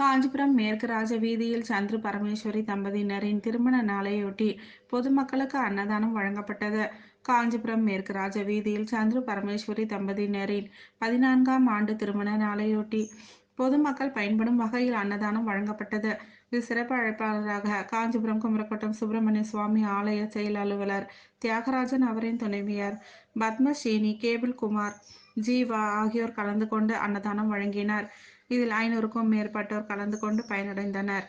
காஞ்சிபுரம் மேற்கு ராஜ வீதியில் சந்துரு பரமேஸ்வரி தம்பதியினரின் திருமண நாளையொட்டி பொதுமக்களுக்கு அன்னதானம் வழங்கப்பட்டது. காஞ்சிபுரம் மேற்கு ராஜ வீதியில் சந்துரு பரமேஸ்வரி தம்பதியினரின் பதினான்காம் ஆண்டு திருமண நாளையொட்டி பொதுமக்கள் பயன்படும் வகையில் அன்னதானம் வழங்கப்பட்டது. இது சிறப்பு அழைப்பாளராக காஞ்சிபுரம் குமரக்கோட்டம் சுப்பிரமணிய சுவாமி ஆலய செயல் அலுவலர் தியாகராஜன் அவரின் துணைவியார் பத்மஸ்ரீனி கேபிள் குமார் ஜீவா ஆகியோர் கலந்து கொண்டு அன்னதானம் வழங்கினர். இதில் ஐநூறுக்கும் மேற்பட்டோர் கலந்து கொண்டு பயனடைந்தனர்.